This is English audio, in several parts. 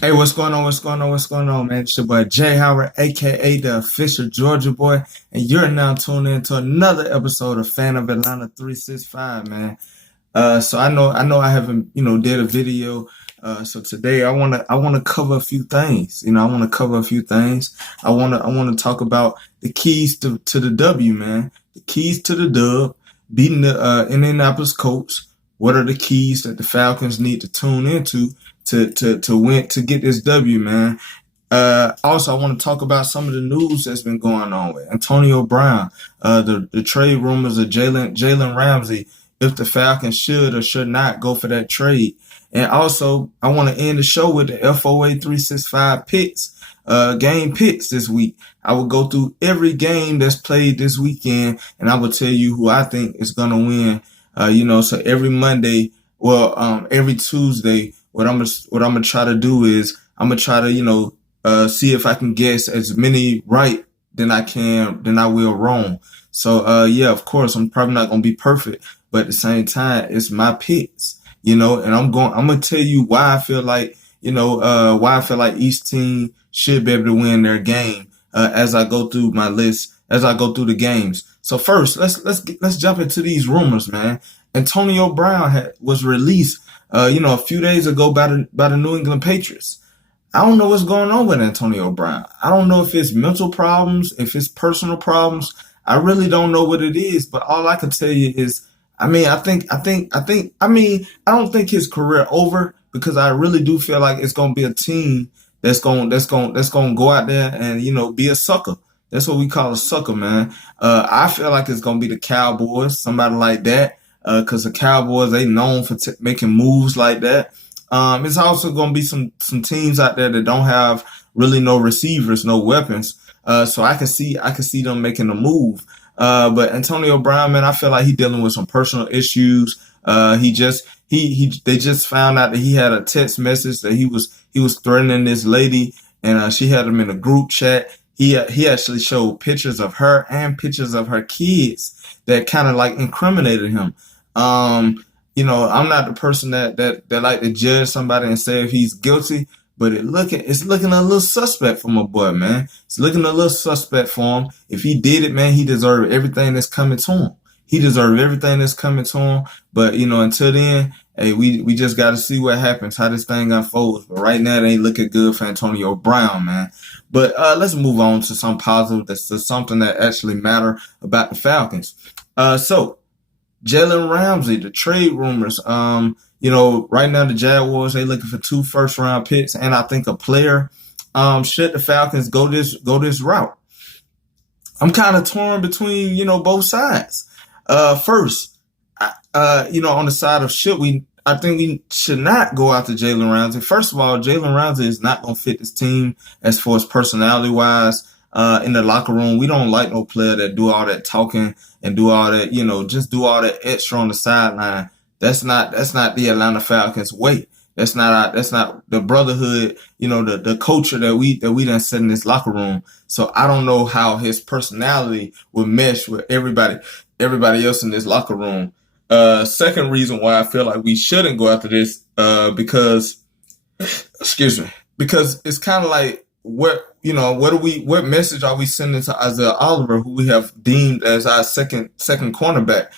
Hey, what's going on? What's going on? What's going on, man? It's your boy Jay Howard, aka the official Georgia boy, and you're now tuned in to another episode of Fan of Atlanta 365, man. So I know I haven't, did a video. So today I wanna cover a few things. I wanna cover a few things. I wanna talk about the keys to the W, man. The keys to the dub, beating the Indianapolis Colts. What are the keys that the Falcons need to tune into to win to get this W, man? Also, I want to talk about some of the news that's been going on with Antonio Brown, the trade rumors of Jalen Ramsey, if the Falcons should or should not go for that trade. And also, I want to end the show with the FOA 365 picks, game picks this week. I will go through every game that's played this weekend, and I will tell you who I think is going to win. So every Monday, every Tuesday, what I'm gonna try to do is I'm gonna try to see if I can guess as many right than I will wrong. So yeah, of course I'm probably not gonna be perfect, but at the same time it's my picks, and I'm gonna tell you why I feel like each team should be able to win their game as I go through my list, as I go through the games. So first, let's jump into these rumors, man. Antonio Brown was released a few days ago by the New England Patriots. I don't know what's going on with Antonio Brown. I don't know if it's mental problems, if it's personal problems. I really don't know what it is, but all I can tell you is, I don't think his career over, because I really do feel like it's going to be a team that's going to go out there and, be a sucker. That's what we call a sucker, man. I feel like it's going to be the Cowboys, somebody like that. Cause the Cowboys, they known for making moves like that. It's also going to be some teams out there that don't have really no receivers, no weapons. So I can see them making a move. But Antonio Brown, man, I feel like he's dealing with some personal issues. They just found out that he had a text message that he was threatening this lady, and she had him in a group chat. He actually showed pictures of her and pictures of her kids that kind of like incriminated him. I'm not the person that like to judge somebody and say if he's guilty, but it's looking a little suspect for my boy, man. It's looking a little suspect for him. If he did it, man, he deserved everything that's coming to him. He deserved everything that's coming to him. But until then, hey, we just got to see what happens, how this thing unfolds. But right now, it ain't looking good for Antonio Brown, man. But let's move on to some positive. That's to something that actually matter about the Falcons. So Jalen Ramsey, the trade rumors. Right now the Jaguars, they looking for 2 first-round picks and I think a player. Should the Falcons go this route? I'm kind of torn between both sides. First, on the side of I think we should not go after Jalen Ramsey. First of all, Jalen Ramsey is not going to fit this team as far as personality wise. In the locker room, we don't like no player that do all that talking and do all that, just do all that extra on the sideline. That's not the Atlanta Falcons way. That's not the brotherhood, the culture that we done set in this locker room. So I don't know how his personality would mesh with everybody else in this locker room. Second reason why I feel like we shouldn't go after this, because it's kind of like, what message are we sending to Isaiah Oliver, who we have deemed as our second cornerback?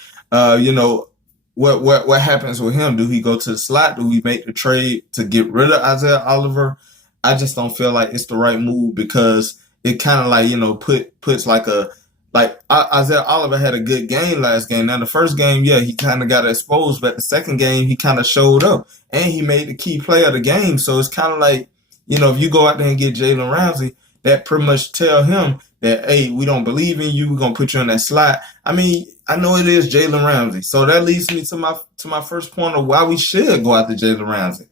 What happens with him? Do he go to the slot? Do we make the trade to get rid of Isaiah Oliver? I just don't feel like it's the right move, because it kind of like, puts Isaiah Oliver had a good game last game. Now the first game, yeah, he kind of got exposed, but the second game he kind of showed up and he made the key play of the game. So it's kind of like, if you go out there and get Jalen Ramsey, that pretty much tell him that, hey, we don't believe in you. We're going to put you in that slot. I mean, I know it is Jalen Ramsey. So that leads me to my first point of why we should go after Jalen Ramsey.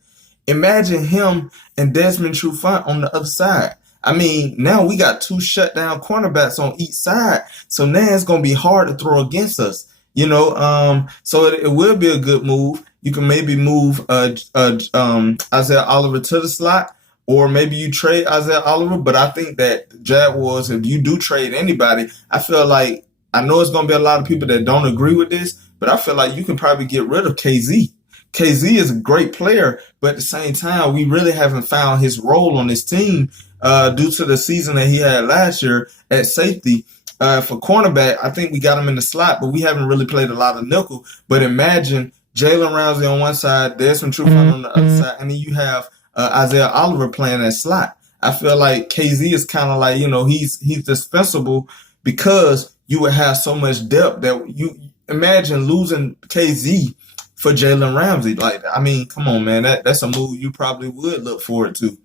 Imagine him and Desmond Trufant on the other side. I mean, now we got 2 shutdown cornerbacks on each side. So now it's going to be hard to throw against us, so it will be a good move. You can maybe move Isaiah Oliver to the slot, or maybe you trade Isaiah Oliver. But I think that Jaguars, if you do trade anybody, I feel like, I know it's going to be a lot of people that don't agree with this, but I feel like you can probably get rid of KZ. KZ is a great player, but at the same time, we really haven't found his role on this team due to the season that he had last year at safety. For cornerback, I think we got him in the slot, but we haven't really played a lot of nickel. But imagine Jalen Ramsey on one side, Desmond Trufant on the other side, and then you have Isaiah Oliver playing that slot. I feel like KZ is kind of like, he's dispensable because you would have so much depth that you imagine losing KZ for Jalen Ramsey. Like, I mean, come on, man. That's a move you probably would look forward to.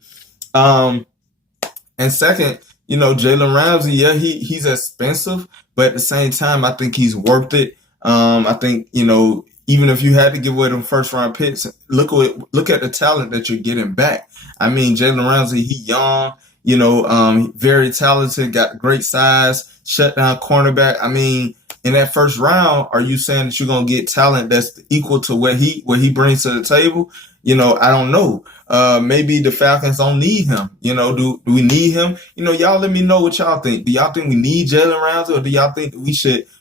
And second, Jalen Ramsey, yeah, he's expensive, but at the same time, I think he's worth it. I think, even if you had to give away them first round picks, look at the talent that you're getting back. I mean, Jalen Ramsey, he young, very talented, got great size, shutdown cornerback. I mean, in that first round, are you saying that you're gonna get talent that's equal to what he brings to the table? I don't know. Maybe the Falcons don't need him. Do we need him? Y'all let me know what y'all think. Do y'all think we need Jalen Ramsey, or do y'all think that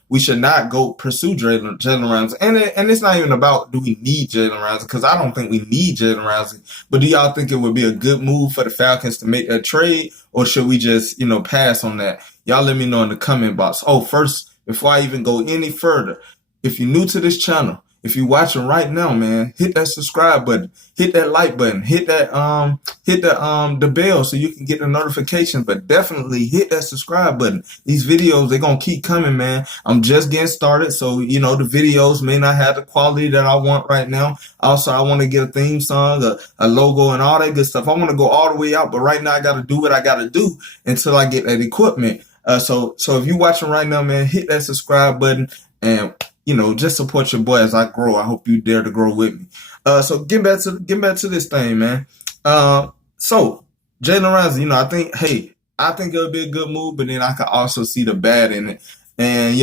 we should not go pursue Jalen Ramsey? And it's not even about do we need Jalen Ramsey, because I don't think we need Jalen Ramsey. But do y'all think it would be a good move for the Falcons to make that trade, or should we just pass on that? Y'all let me know in the comment box. Oh, first, before I even go any further, if you're new to this channel, if you're watching right now, man, hit that subscribe button, hit that like button, hit the bell so you can get the notification, but definitely hit that subscribe button. These videos, they're going to keep coming, man. I'm just getting started, so, the videos may not have the quality that I want right now. Also, I want to get a theme song, a logo, and all that good stuff. I want to go all the way out, but right now I got to do what I got to do until I get that equipment. So if you're watching right now, man, hit that subscribe button and just support your boy as I grow. I hope you dare to grow with me. So get back to this thing, man. So Jalen Ramsey, I think it'll be a good move, but then I can also see the bad in it. And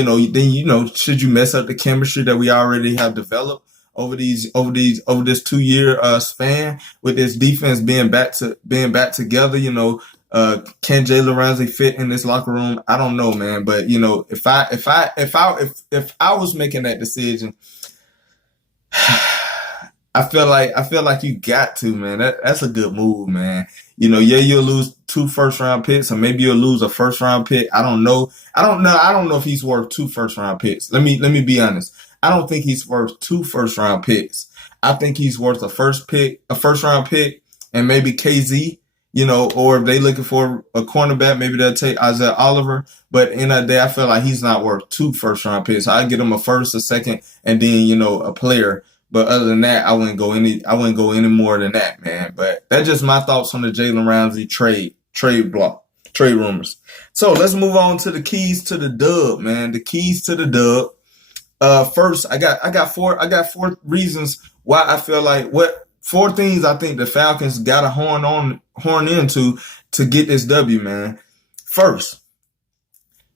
should you mess up the chemistry that we already have developed over this 2-year span with this defense being back together, can Jalen Ramsey fit in this locker room? I don't know, man. But if I was making that decision, I feel like you got to, man. That's a good move, man. You'll lose 2 first-round picks, or maybe you'll lose a first-round pick. I don't know. I don't know if he's worth 2 first-round picks. Let me be honest. I don't think he's worth 2 first-round picks. I think he's worth a first-round pick, and maybe KZ. Or if they looking for a cornerback, maybe they'll take Isaiah Oliver. But in that day, I feel like he's not worth 2 first-round picks. I get him a first, a second, and then a player. But other than that, I wouldn't go any more than that, man. But that's just my thoughts on the Jalen Ramsey trade rumors. So let's move on to the keys to the dub, man. The keys to the dub. First, I got four reasons why I feel like 4 things I think the Falcons got to horn into to get this W, man. First,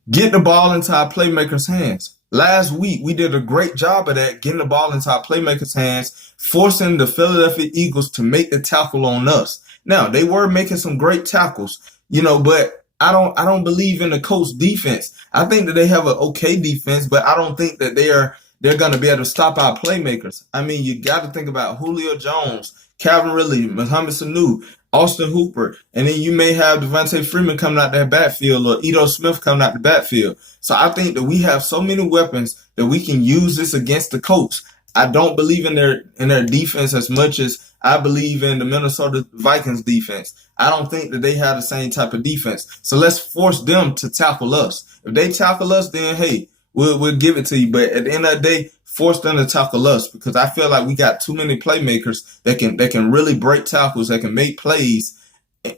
get the ball into our playmakers' hands. Last week, we did a great job of that, getting the ball into our playmakers' hands, forcing the Philadelphia Eagles to make the tackle on us. Now, they were making some great tackles, but I don't believe in the Colts defense. I think that they have an okay defense, but I don't think that they're going to be able to stop our playmakers. I mean, you got to think about Julio Jones, Calvin Ridley, Mohamed Sanu, Austin Hooper, and then you may have Devontae Freeman coming out that backfield, or Ito Smith coming out the backfield. So I think that we have so many weapons that we can use this against the Colts. I don't believe in their defense as much as I believe in the Minnesota Vikings defense. I don't think that they have the same type of defense. So let's force them to tackle us. If they tackle us, then hey, we'll give it to you. But at the end of the day, force them to tackle us, because I feel like we got too many playmakers that can really break tackles, that can make plays,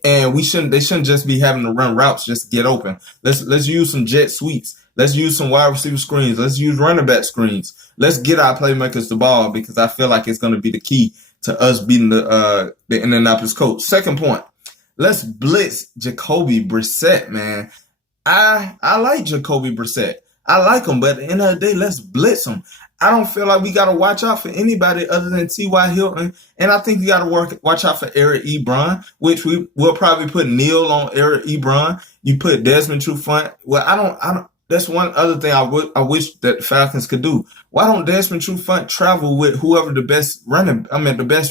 and they shouldn't just be having to run routes just to get open. Let's use some jet sweeps. Let's use some wide receiver screens. Let's use running back screens. Let's get our playmakers the ball, because I feel like it's going to be the key to us beating the Indianapolis Colts. Second point, let's blitz Jacoby Brissett, man. I like Jacoby Brissett. I like him, but at the end of the day, let's blitz him. I don't feel like we got to watch out for anybody other than T.Y. Hilton. And I think we got to watch out for Eric Ebron, which we will probably put Neil on Eric Ebron. You put Desmond Trufant. Well, That's one other thing I wish that the Falcons could do. Why don't Desmond Trufant travel with whoever the best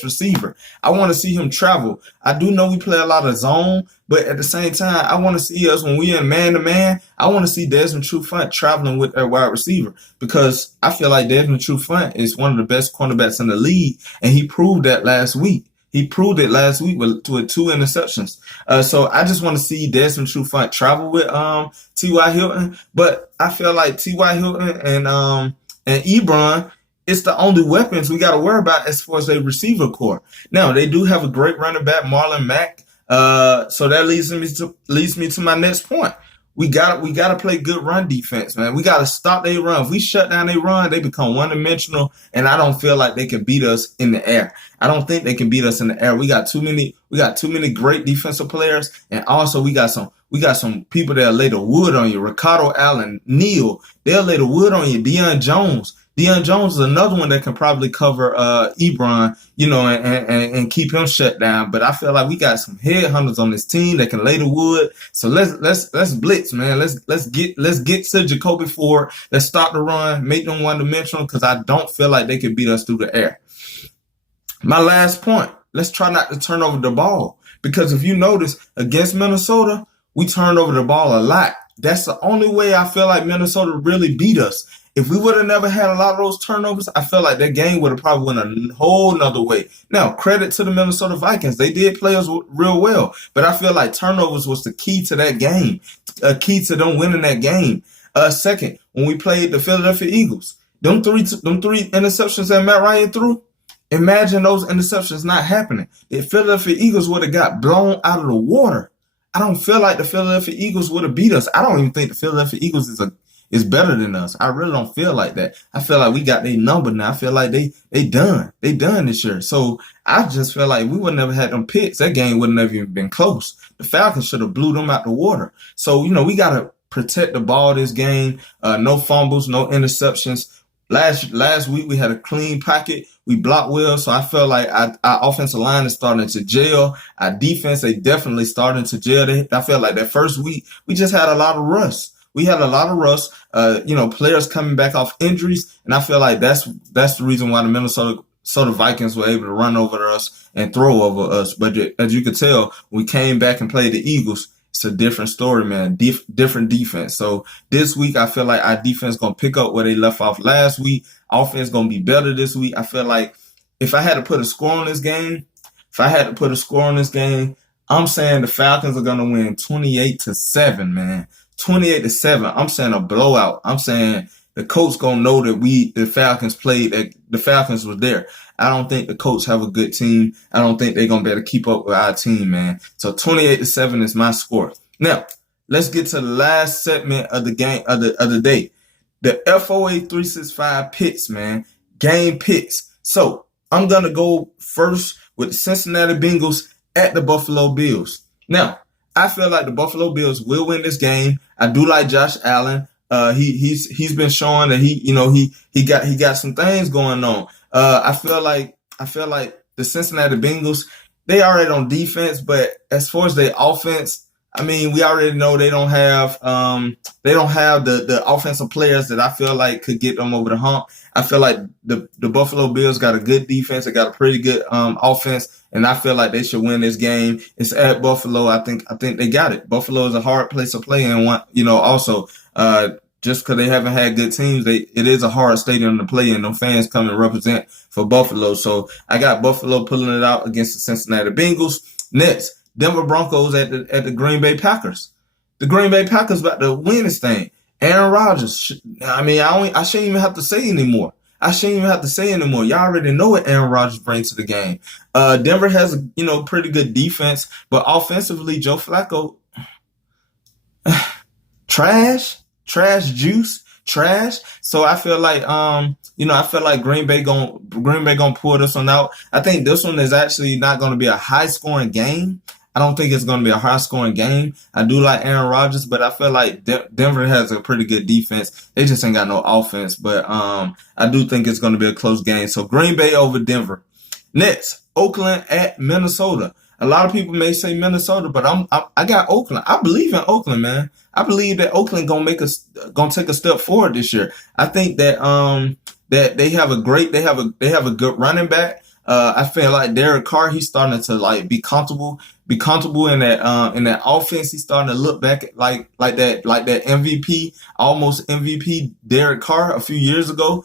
receiver? I want to see him travel. I do know we play a lot of zone, but at the same time, I want to see us when we in man to man. I want to see Desmond Trufant traveling with that wide receiver because I feel like Desmond Trufant is one of the best cornerbacks in the league, and he proved that last week. He proved it last week with two interceptions. So I just want to see Desmond Trufant travel with T.Y. Hilton, but I feel like T.Y. Hilton and Ebron, it's the only weapons we got to worry about as far as a receiver core. Now they do have a great running back, Marlon Mack. So that leads me to my next point. We gotta play good run defense, man. We gotta stop their run. If we shut down their run, they become one-dimensional, and I don't feel like they can beat us in the air. I don't think they can beat us in the air. We got too many great defensive players, and also we got some people that'll lay the wood on you. Ricardo Allen, Neal, they'll lay the wood on you. Deion Jones. Deion Jones is another one that can probably cover Ebron, and keep him shut down. But I feel like we got some headhunters on this team that can lay the wood. So let's blitz, man. Let's get to Jacoby Ford. Let's stop the run, make them one-dimensional, because I don't feel like they can beat us through the air. My last point, let's try not to turn over the ball. Because if you notice, against Minnesota, we turned over the ball a lot. That's the only way I feel like Minnesota really beat us. If we would have never had a lot of those turnovers, I feel like that game would have probably went a whole nother way. Now, credit to the Minnesota Vikings. They did play us real well. But I feel like turnovers was the key to that game, a key to them winning that game. Second, when we played the Philadelphia Eagles, them three interceptions that Matt Ryan threw, imagine those interceptions not happening. The Philadelphia Eagles would have got blown out of the water. I don't feel like the Philadelphia Eagles would have beat us. I don't even think the Philadelphia Eagles is better than us. I really don't feel like that. I feel like we got their number now. I feel like they done. They done this year. So I just feel like we would never had them picks. That game would never even been close. The Falcons should have blew them out the water. So, we got to protect the ball this game. No fumbles, no interceptions. Last week we had a clean pocket. We blocked well, so I felt like our offensive line is starting to gel. Our defense, they definitely starting to gel. I felt like that first week we just had a lot of rust. We had a lot of rust, players coming back off injuries, and I feel like that's the reason why the Minnesota Vikings were able to run over us and throw over us. But as you could tell, we came back and played the Eagles. It's a different story, man. Different defense. So this week, I feel like our defense going to pick up where they left off last week. Offense going to be better this week. I feel like if I had to put a score on this game, I'm saying the Falcons are going to win 28-7, man. 28-7. I'm saying a blowout. I'm saying the Colts going to know that the Falcons played, that the Falcons was there. I don't think the Colts have a good team. I don't think they're going to be able to keep up with our team, man. So 28-7 is my score. Now, let's get to the last segment of the game of the day. The FOA 365 picks, man. Game picks. So I'm going to go first with the Cincinnati Bengals at the Buffalo Bills. Now, I feel like the Buffalo Bills will win this game. I do like Josh Allen. He's been showing that he got some things going on. I feel like the Cincinnati Bengals, they already on defense, but as far as their offense, I mean, we already know they don't have the offensive players that I feel like could get them over the hump. I feel like the Buffalo Bills got a good defense. They got a pretty good offense, and I feel like they should win this game. It's at Buffalo. I think they got it. Buffalo is a hard place to play in. Also just because they haven't had good teams, it is a hard stadium to play in. No fans come and represent for Buffalo. So I got Buffalo pulling it out against the Cincinnati Bengals. Next, Denver Broncos at the Green Bay Packers. The Green Bay Packers about to win this thing. Aaron Rodgers. I shouldn't even have to say anymore. Y'all already know what Aaron Rodgers brings to the game. Denver has pretty good defense, but offensively, Joe Flacco, trash. So I feel like Green Bay gonna pull this one out. I think this one is actually not gonna be a high scoring game. I don't think it's going to be a high-scoring game. I do like Aaron Rodgers, but I feel like Denver has a pretty good defense. They just ain't got no offense, but I do think it's going to be a close game. So Green Bay over Denver. Next, Oakland at Minnesota. A lot of people may say Minnesota, but I got Oakland. I believe in Oakland, man. I believe that Oakland gonna take a step forward this year. I think that that they have a good running back. I feel like Derek Carr, he's starting to like be comfortable in that offense. He's starting to look back at like that MVP, almost MVP Derek Carr a few years ago.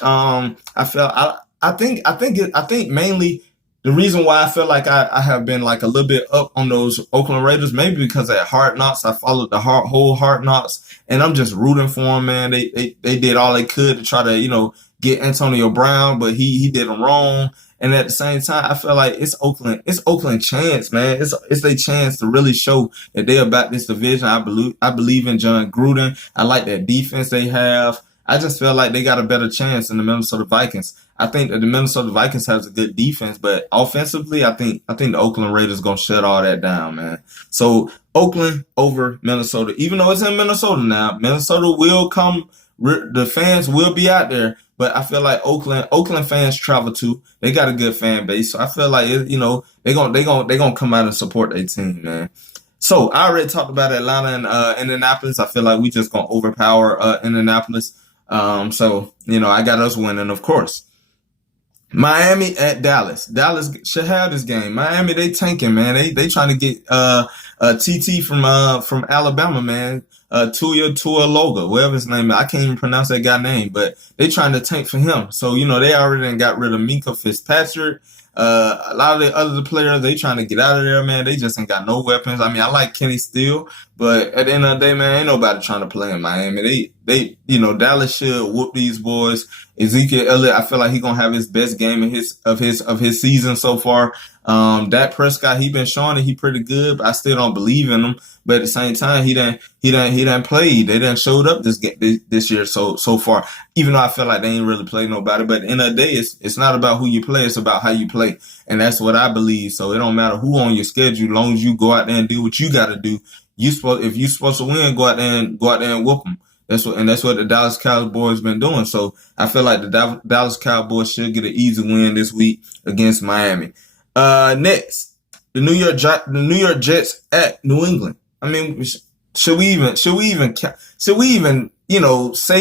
I felt I think mainly the reason why I feel like I have been like a little bit up on those Oakland Raiders, maybe because at Hard Knocks I followed the whole Hard Knocks, and I'm just rooting for them, man. They did all they could to try to get Antonio Brown, but he did them wrong. And at the same time, I feel like it's Oakland chance, man. It's their chance to really show that they're about this division. I believe in John Gruden. I like that defense they have. I just feel like they got a better chance than the Minnesota Vikings. I think that the Minnesota Vikings has a good defense, but offensively, I think the Oakland Raiders gonna shut all that down, man. So Oakland over Minnesota, even though it's in Minnesota now, Minnesota will come. The fans will be out there, but I feel like Oakland fans travel too. They got a good fan base, so I feel like they gonna come out and support their team, man. So I already talked about Atlanta and Indianapolis. I feel like we just gonna overpower Indianapolis. So I got us winning, of course. Miami at Dallas. Dallas should have this game. Miami, they tanking, man. They trying to get TT from Alabama, man. Tua Loga, whatever his name is. I can't even pronounce that guy's name, but they trying to tank for him. So they already done got rid of Minka Fitzpatrick. A lot of the other players, they trying to get out of there, man. They just ain't got no weapons. I mean, I like Kenny Steele, but at the end of the day, man, ain't nobody trying to play in Miami. Dallas should whoop these boys. Ezekiel Elliott, I feel like he gonna have his best game of his season so far. Dak Prescott, he been showing that he pretty good, but I still don't believe in him. But at the same time, he done played. They done showed up this year so far. Even though I feel like they ain't really played nobody, but at the end of the day, it's not about who you play, it's about how you play, and that's what I believe. So it don't matter who on your schedule, as long as you go out there and do what you got to do. If you supposed to win, go out there and whoop them. That's what the Dallas Cowboys been doing. So I feel like the Dallas Cowboys should get an easy win this week against Miami. Next, the New York Jets at New England. I mean, should we even say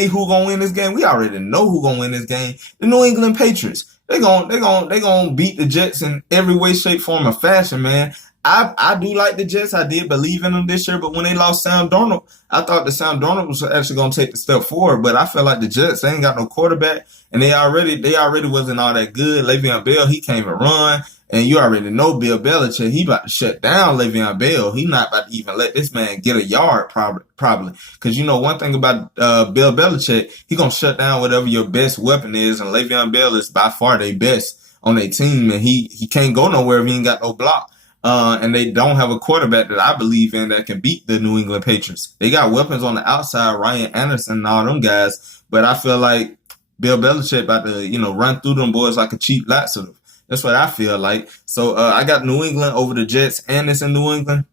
who gonna win this game? We already know who gonna win this game. The New England Patriots. They gonna beat the Jets in every way, shape, form, or fashion, man. I do like the Jets. I did believe in them this year, but when they lost Sam Darnold, I thought that Sam Darnold was actually going to take the step forward. But I feel like the Jets, they ain't got no quarterback, and they already wasn't all that good. Le'Veon Bell, he can't even run, and you already know Bill Belichick, he about to shut down Le'Veon Bell. He not about to even let this man get a yard, probably. Because one thing about Bill Belichick, he gonna shut down whatever your best weapon is, and Le'Veon Bell is by far their best on their team, and he can't go nowhere if he ain't got no block. And they don't have a quarterback that I believe in that can beat the New England Patriots. They got weapons on the outside, Ryan Anderson and all them guys, but I feel like Bill Belichick about to, run through them boys like a cheap laxative. That's what I feel like. So I got New England over the Jets, and it's in New England.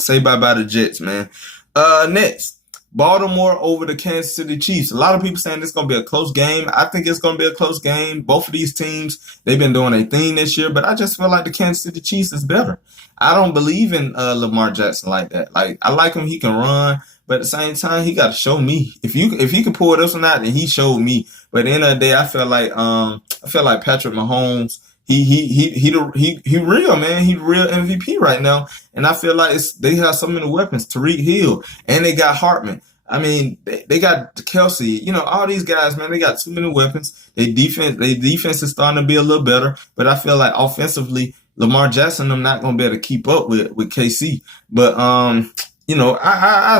Say bye-bye to Jets, man. Next, Baltimore over the Kansas City Chiefs. A lot of people saying this is going to be a close game. I think it's going to be a close game. Both of these teams, they've been doing a thing this year, but I just feel like the Kansas City Chiefs is better. I don't believe in Lamar Jackson like that. Like, I like him. He can run, but at the same time, he got to show me. If he can pull this one out, then he showed me. But at the end of the day, I feel like Patrick Mahomes, he real, man. He real MVP right now. And I feel like they have so many weapons. Tariq Hill, and they got Hartman. I mean, they got Kelsey. All these guys, man, they got too many weapons. Their defense is starting to be a little better. But I feel like offensively, Lamar Jackson, I'm not gonna be able to keep up with KC. But I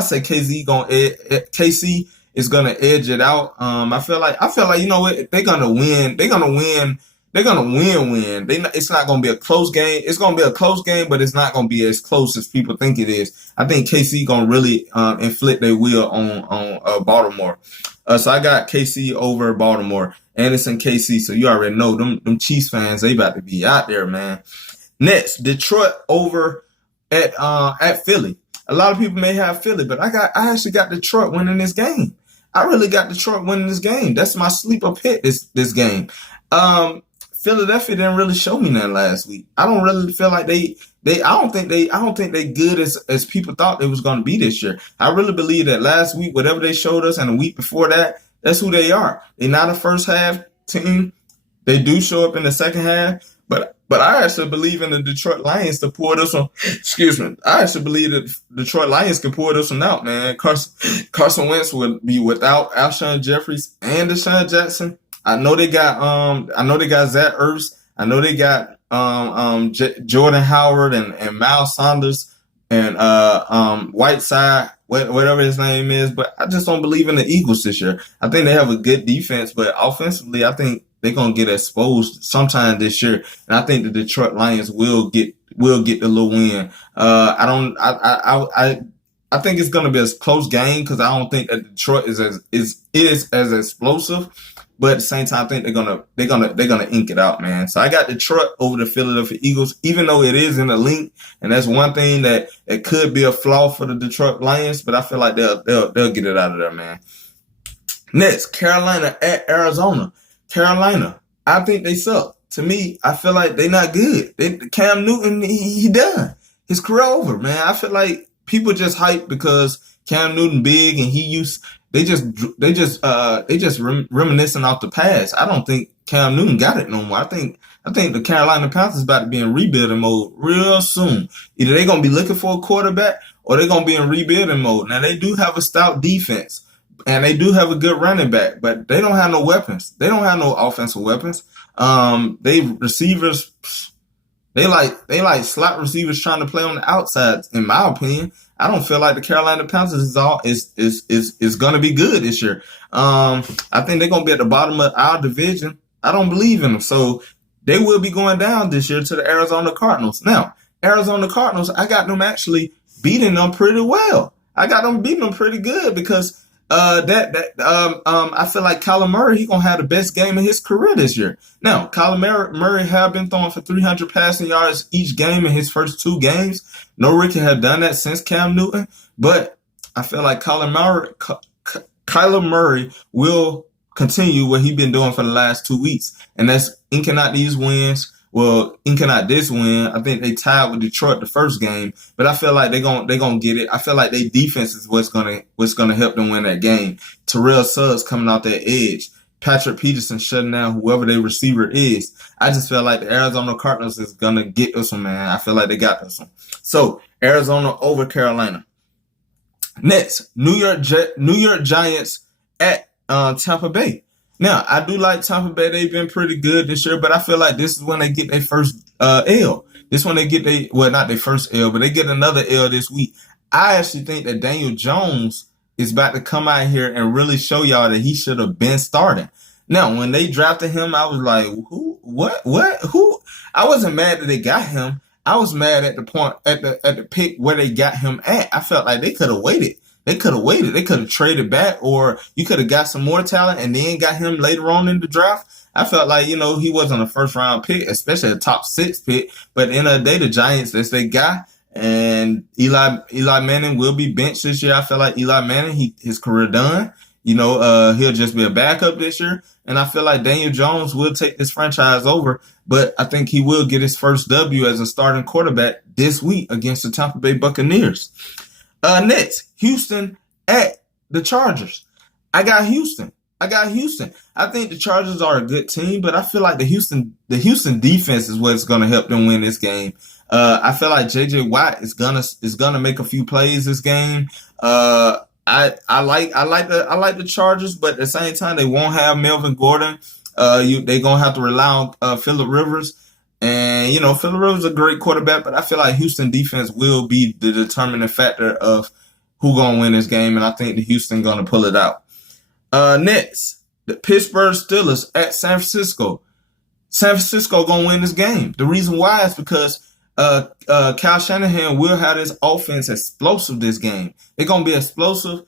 say KC is gonna edge it out. I feel like what, they're gonna win. They're gonna win. It's not going to be a close game. It's going to be a close game, but it's not going to be as close as people think it is. I think KC going to really inflict their will on Baltimore. So I got KC over Baltimore, and it's in KC, so you already know them Chiefs fans, they about to be out there, man. Next, Detroit over at Philly. A lot of people may have Philly, but I actually got Detroit winning this game. I really got Detroit winning this game. That's my sleeper pick this game. Philadelphia didn't really show me that last week. I don't really feel like I don't think they good as people thought they was going to be this year. I really believe that last week, whatever they showed us, and the week before that, that's who they are. They're not a first half team. They do show up in the second half, but I actually believe in the Detroit Lions to pull this one. Excuse me. I actually believe that Detroit Lions can pull this one out, man. Carson Wentz will be without Alshon Jeffries and Deshaun Jackson. I know they got Zach Ertz. I know they got Jordan Howard and Miles Sanders and Whiteside, whatever his name is. But I just don't believe in the Eagles this year. I think they have a good defense, but offensively, I think they're gonna get exposed sometime this year. And I think the Detroit Lions will get the little win. I think it's gonna be a close game because I don't think that Detroit is as explosive. But at the same time, I think they're gonna ink it out, man. So I got Detroit over the Philadelphia Eagles, even though it is in the link, and that's one thing that it could be a flaw for the Detroit Lions. But I feel like they'll get it out of there, man. Next, Carolina at Arizona. Carolina, I think they suck. To me, I feel like they're not good. Cam Newton, he done. His career over, man. I feel like people just hype because Cam Newton big and they just reminiscing off the past. I don't think Cam Newton got it no more. I think the Carolina Panthers about to be in rebuilding mode real soon. Either they're gonna be looking for a quarterback or they're gonna be in rebuilding mode. Now they do have a stout defense and they do have a good running back, but they don't have no weapons. They don't have no offensive weapons. They receivers. They like slot receivers trying to play on the outside. In my opinion, I don't feel like the Carolina Panthers is gonna be good this year. I think they're gonna be at the bottom of our division. I don't believe in them, so they will be going down this year to the Arizona Cardinals. Now, Arizona Cardinals, I got them actually beating them pretty well. I got them beating them pretty good because I feel like Kyler Murray, he's gonna have the best game of his career this year. Now, Kyler Murray have been throwing for 300 passing yards each game in his first 2 games. No rookie have done that since Cam Newton, but I feel like Kyler Murray will continue what he's been doing for the last 2 weeks, and that's inking out these wins. Well, inking out this win, I think they tied with Detroit the first game, but I feel like they're gonna get it. I feel like their defense is what's gonna help them win that game. Terrell Suggs coming out that edge, Patrick Peterson shutting down whoever their receiver is. I just feel like the Arizona Cardinals is gonna get this one, man. I feel like they got this one. So Arizona over Carolina. Next, New York Giants at Tampa Bay. Now, I do like Tampa Bay. They've been pretty good this year, but I feel like this is when they get their first L. This when they get not their first L, but they get another L this week. I actually think that Daniel Jones is about to come out here and really show y'all that he should have been starting. Now, when they drafted him, I was like, who? What? Who? I wasn't mad that they got him. I was mad at the point at the pick where they got him at. I felt like they could have waited. They could have waited. They could have traded back, or you could have got some more talent and then got him later on in the draft. I felt like, he wasn't a first round pick, especially a top 6 pick. But at the end of the day, the Giants, that's their guy. And Eli Manning will be benched this year. I feel like Eli Manning, his career done. He'll just be a backup this year. And I feel like Daniel Jones will take this franchise over, but I think he will get his first W as a starting quarterback this week against the Tampa Bay Buccaneers. Next, Houston at the Chargers. I got Houston. I think the Chargers are a good team, but I feel like the Houston defense is what's going to help them win this game. I feel like J.J. Watt is gonna make a few plays this game. I like the Chargers, but at the same time they won't have Melvin Gordon. They gonna have to rely on Phillip Rivers. And, Phillip Rivers is a great quarterback, but I feel like Houston defense will be the determining factor of who going to win this game, and I think the Houston going to pull it out. Next, the Pittsburgh Steelers at San Francisco. San Francisco going to win this game. The reason why is because Kyle Shanahan will have this offense explosive this game. They're going to be explosive.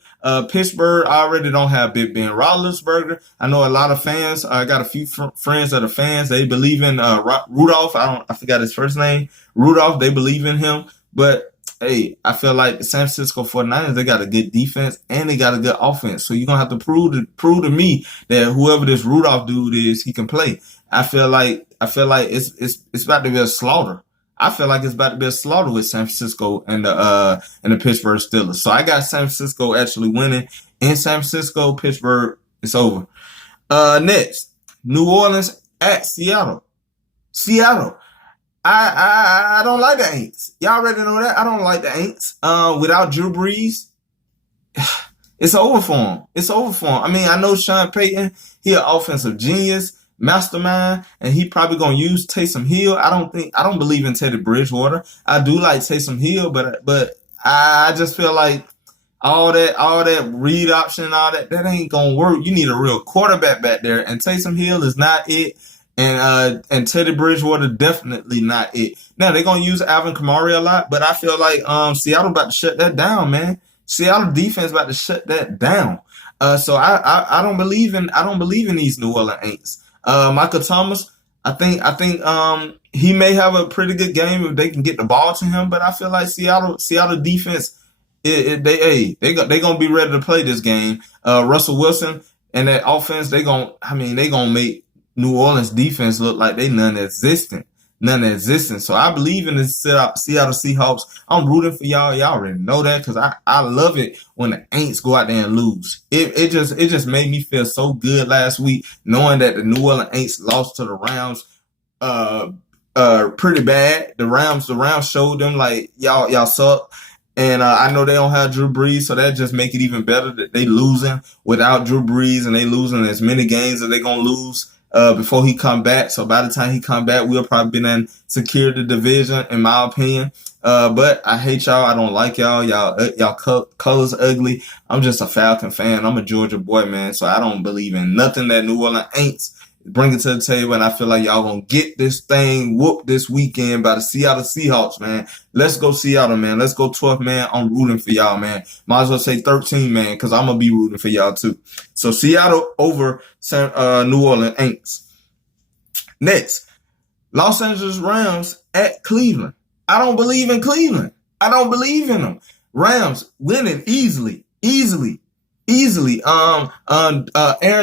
Pittsburgh already don't have Big Ben Roethlisberger. I know a lot of fans. I got a few friends that are fans. They believe in Rudolph. I forgot his first name. Rudolph. They believe in him. But hey, I feel like the San Francisco 49ers, they got a good defense and they got a good offense. So you're gonna have to prove to me that whoever this Rudolph dude is, he can play. I feel like I feel like it's about to be a slaughter. I feel like it's about to be a slaughter with San Francisco and the Pittsburgh Steelers. So I got San Francisco actually winning in San Francisco. Pittsburgh, it's over. Next, New Orleans at Seattle. Seattle. I don't like the Aints. Y'all already know that. I don't like the Aints. Without Drew Brees, it's over for him. It's over for him. I mean, I know Sean Payton, he an offensive genius, mastermind, and he probably gonna use Taysom Hill. I don't believe in Teddy Bridgewater. I do like Taysom Hill, but I just feel like all that read option and all that ain't gonna work. You need a real quarterback back there, and Taysom Hill is not it. And Teddy Bridgewater definitely not it. Now they're gonna use Alvin Kamara a lot, but I feel like Seattle about to shut that down, man. Seattle defense about to shut that down. So I don't believe in these New Orleans Aints. Michael Thomas, I think he may have a pretty good game if they can get the ball to him, but I feel like Seattle defense, they gonna be ready to play this game. Russell Wilson and that offense, they gonna make New Orleans defense look like they non-existent. So I believe in the Seattle Seahawks. I'm rooting for y'all. Y'all already know that because I love it when the Aints go out there and lose. It just made me feel so good last week knowing that the New Orleans Aints lost to the Rams pretty bad. The Rams showed them like y'all suck. And I know they don't have Drew Brees, so that just make it even better that they losing without Drew Brees and they losing as many games that they gonna lose before he come back. So by the time he come back, we'll probably be in secure the division, in my opinion. But I hate y'all. I don't like y'all. Y'all colors ugly. I'm just a Falcon fan. I'm a Georgia boy, man. So I don't believe in nothing that New Orleans Aints bring it to the table, and I feel like y'all gonna get this thing whooped this weekend by the Seattle Seahawks, man. Let's go Seattle, man. Let's go 12, man. I'm rooting for y'all, man. Might as well say 13, man, because I'm gonna be rooting for y'all too. So Seattle over New Orleans Aints. Next, Los Angeles Rams at Cleveland. I don't believe in Cleveland. I don't believe in them. Rams winning easily. Aaron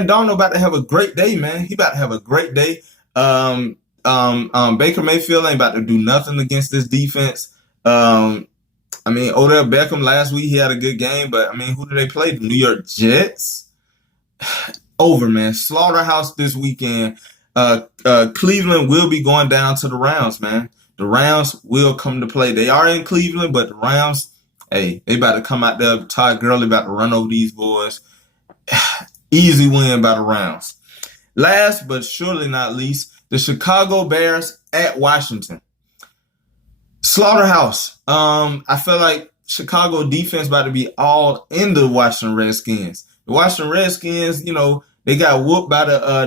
Donald about to have a great day, man. He about to have a great day. Baker Mayfield ain't about to do nothing against this defense. Odell Beckham last week, he had a good game, but who did they play? The New York Jets? Over, man. Slaughterhouse this weekend. Cleveland will be going down to the Rams, man. The Rams will come to play. They are in Cleveland, but the Rams, hey, they about to come out there. Todd Gurley about to run over these boys. Easy win by the Rams. Last but surely not least, the Chicago Bears at Washington. Slaughterhouse. I feel like Chicago defense about to be all in the Washington Redskins. The Washington Redskins, they got whooped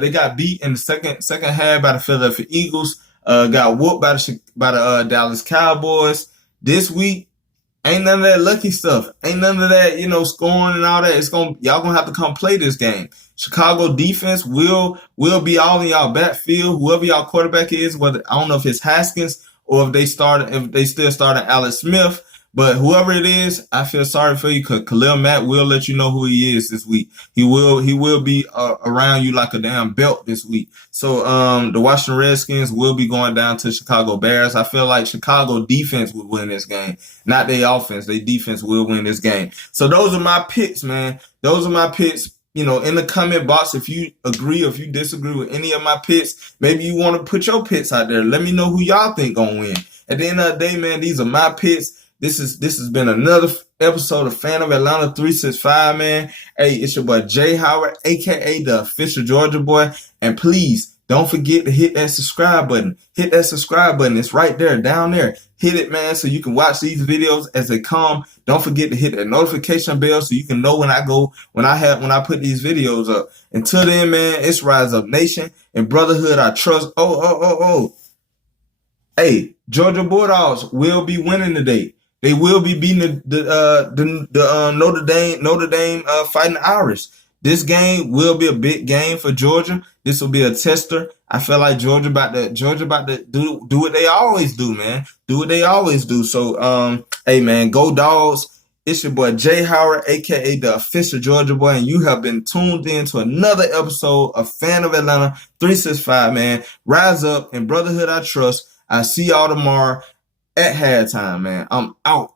they got beat in the second half by the Philadelphia Eagles. Got whooped by the Dallas Cowboys. This week, ain't none of that lucky stuff. Ain't none of that, scoring and all that. Y'all gonna have to come play this game. Chicago defense will be all in y'all backfield. Whoever y'all quarterback is, whether I don't know if it's Haskins or if they still starting Alex Smith. But whoever it is, I feel sorry for you because Khalil Mack will let you know who he is this week. He will be around you like a damn belt this week. So the Washington Redskins will be going down to Chicago Bears. I feel like Chicago defense will win this game, not their offense. Their defense will win this game. So those are my picks, man. Those are my picks. In the comment box, if you agree or if you disagree with any of my picks, maybe you want to put your picks out there. Let me know who y'all think gonna win. At the end of the day, man, these are my picks. This has been another episode of Fan of Atlanta 365, man. Hey, it's your boy Jay Howard, aka the official Georgia boy. And please don't forget to hit that subscribe button. Hit that subscribe button. It's right there, down there. Hit it, man, so you can watch these videos as they come. Don't forget to hit that notification bell so you can know when I put these videos up. Until then, man, it's Rise Up Nation and Brotherhood I Trust. Hey, Georgia Bulldogs will be winning today. They will be beating the Notre Dame Fighting Irish. This game will be a big game for Georgia. This will be a tester. I feel like Georgia about to do what they always do, man. Do what they always do. So hey man, go Dogs. It's your boy Jay Howard, aka the official Georgia boy, and you have been tuned in to another episode of Fan of Atlanta 365, man. Rise up, in brotherhood I trust. I see y'all tomorrow at halftime, man. I'm out.